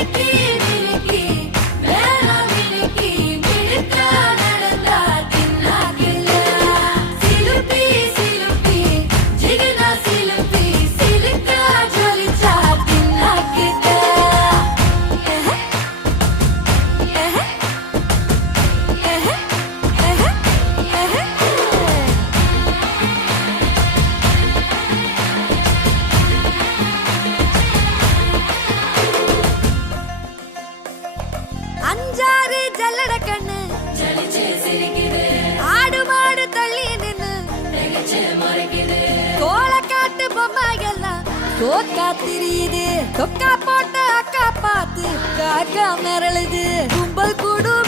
அஞ்சாறு ஜல்லட கண்ணு ஆடு மாடு தள்ளி நின்னு கோலக்காட்டு பொம்மை எல்லாம் தோக்கா திரியுது தொக்கா போட்ட அக்கா பார்த்து காக்கா மிரளுது கும்பல் கூடு